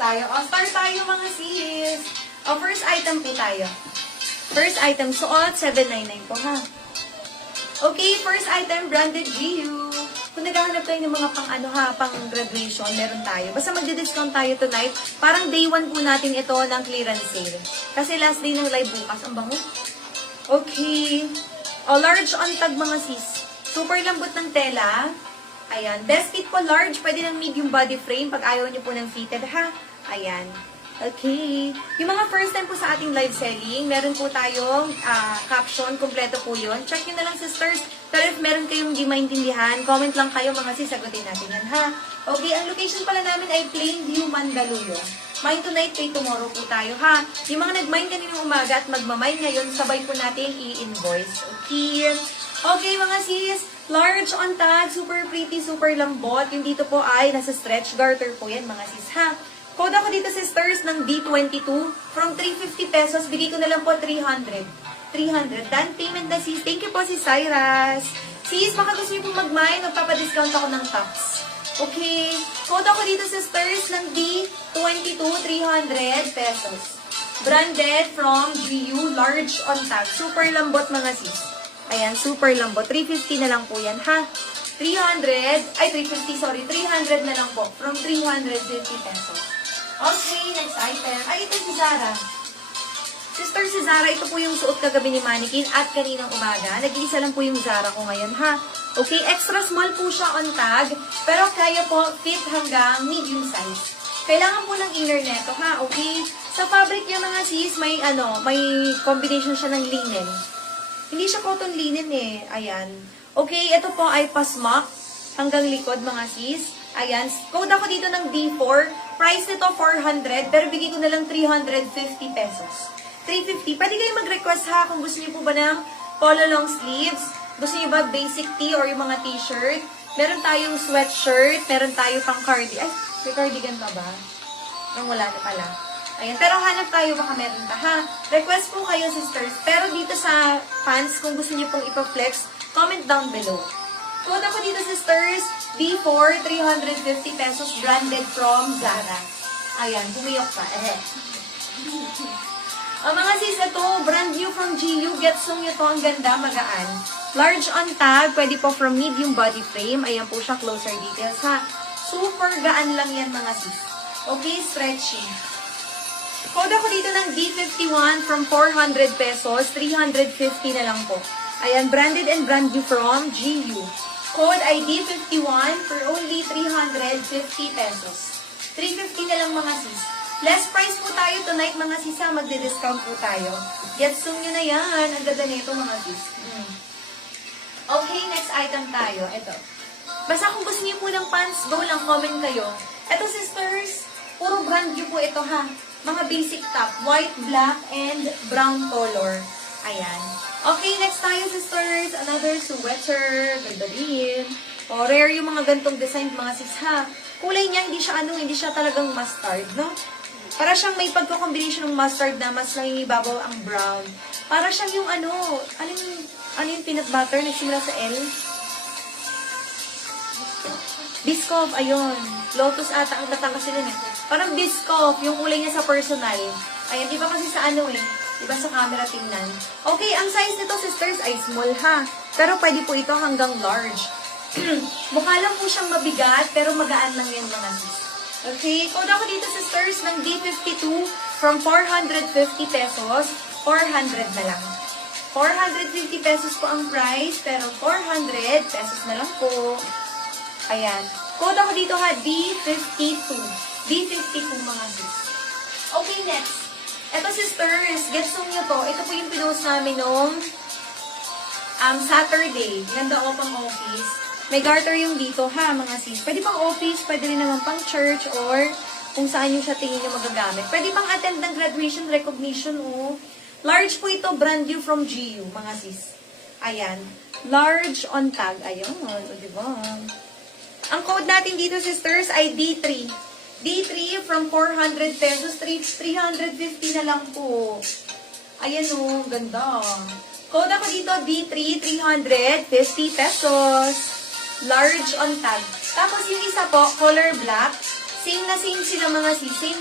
Tayo. O, start tayo mga sis. O, first item po tayo. First item, suot, 799 po ha. Okay, first item, branded GU. Kung naghahanap tayo ng mga pang graduation, meron tayo. Basta magdi-discount tayo tonight. Parang day 1 po natin ito ng clearance sale. Kasi last day ng live bukas. Ang bango. Okay. O, large on tag mga sis. Super lambot ng tela. Ayan. Best fit po large. Pwede ng medium body frame pag ayaw nyo po ng fitted ha. Ayan. Okay. Yung mga first time po sa ating live selling, meron po tayong caption. Kompleto po yun. Check nyo na lang sisters. Pero if meron kayong di maintindihan, comment lang kayo mga sis. Sagutin natin yan ha. Okay. Ang location pala namin ay Plainview, Mandaluyong. Mine tonight, pay tomorrow po tayo ha. Yung mga nag-mine kaninang umaga at magmamine ngayon, sabay po natin i-invoice. Okay. Okay mga sis. Large on tag. Super pretty, super lambot. Yung dito po ay nasa stretch garter po yan mga sis ha. Code ako dito sisters ng D22. From 350 pesos, bigay ko na lang po 300. 300. Done payment na sis. Thank you po si Cyrus. Sis, baka gusto niyo po mag-mine, magpapadiscount ako ng tax. Okay. Code ako dito sisters ng D22, 300 pesos. Branded from GU, large on tag. Super lambot mga sis. Ayan, super lambot. 350 na lang po yan ha. 300, ay 350, sorry. 300 na lang po. From 350 pesos. Okay, next item. Ay, ito si Zara. Sister, si Zara, ito po yung suot kagabi ni Mannequin at kaninang umaga. Nag-iisa lang po yung Zara ko ngayon, ha? Okay, extra small po siya on tag, pero kaya po fit hanggang medium size. Kailangan po ng inner neto, ha? Okay? Sa fabric yung mga sis, may combination siya ng linen. Hindi siya cotton linen eh. Ayan. Okay, ito po ay pasmak hanggang likod, mga sis. Ayan. Code ako dito ng D4. Price nito 400, pero bigay ko na lang 350 pesos. 350. Pwede kayo mag-request ha kung gusto niyo po ba ng polo long sleeves. Gusto niyo ba basic tee or yung mga t-shirt. Meron tayong sweatshirt. Meron tayo pang cardigan. Ay, may cardigan pa ba? Nang wala na pala. Ayan. Pero hanap tayo baka meron pa ha. Request po kayo sisters. Pero dito sa pants, kung gusto niyo pong ipa-flex, comment down below. Code ako dito sisters, D4, 350 pesos, branded from Zara. Ayan, bumiyok pa. Mga sis, ito, brand new from GU. Gets nyo to, ang ganda, magaan. Large on tag, pwede po from medium body frame. Ayan po siya, closer details ha. Super gaan lang yan mga sis. Okay, stretchy. Code ako dito ng D51 from 400 pesos, 350 na lang po. Ayan, branded and brand new from GU. Code ID 51 for only 350 pesos. 350 na lang mga sis. Less price po tayo tonight mga sis ha. Magde-discount po tayo. Gets nyo na yan. Ang ganda nito mga sis. Okay, next item tayo. Ito. Basta kung gusto niyo po ng pants, go lang, comment kayo. Ito sisters, puro brand new po ito ha. Mga basic top. White, black, and brown color. Ayan. Okay, next tayo sisters. Another sweater. Ganda din. O, rare yung mga gantong design mga sis ha. Kulay niya, hindi siya talagang mustard, no? Para siyang may pagko-combination ng mustard na mas nangingibabaw ang brown. Para siyang yung ano yung peanut butter? Nagsimula sa L? Biscoff, ayun. Lotus ata ang tatang kasi nun eh. Parang Biscoff, yung kulay niya sa personal. Ayan, iba kasi sa Diba sa camera tingnan? Okay, ang size nito, sisters, ay small ha. Pero pwede po ito hanggang large. Mukha lang po siyang mabigat, pero magaan lang yan mga sis. Okay, code ako dito, sisters, ng D52 from 450 pesos, 400 na lang. 450 pesos po ang price, pero 400 pesos na lang po. Ayan. Code ako dito ha, D52. D52 mga sis. Okay, next. Eto sisters, gets nyo to. Ito po yung pinost namin nung Saturday. Ganda ako pang office. May garter yung dito ha mga sis. Pwede pang office, pwede rin naman pang church or kung saan yung siya tingin nyo magagamit. Pwede pang attend ng graduation recognition o. Large po ito, brand new from GU mga sis. Ayan. Large on tag. Ayun. O diba? Ang code natin dito sisters ay D3. D3 from 400 pesos, 350 na lang po. Ayan o, ganda. Code ako dito, D3, 350 pesos. Large on tag. Tapos yung isa po, color black. Same na same sila mga sis. Same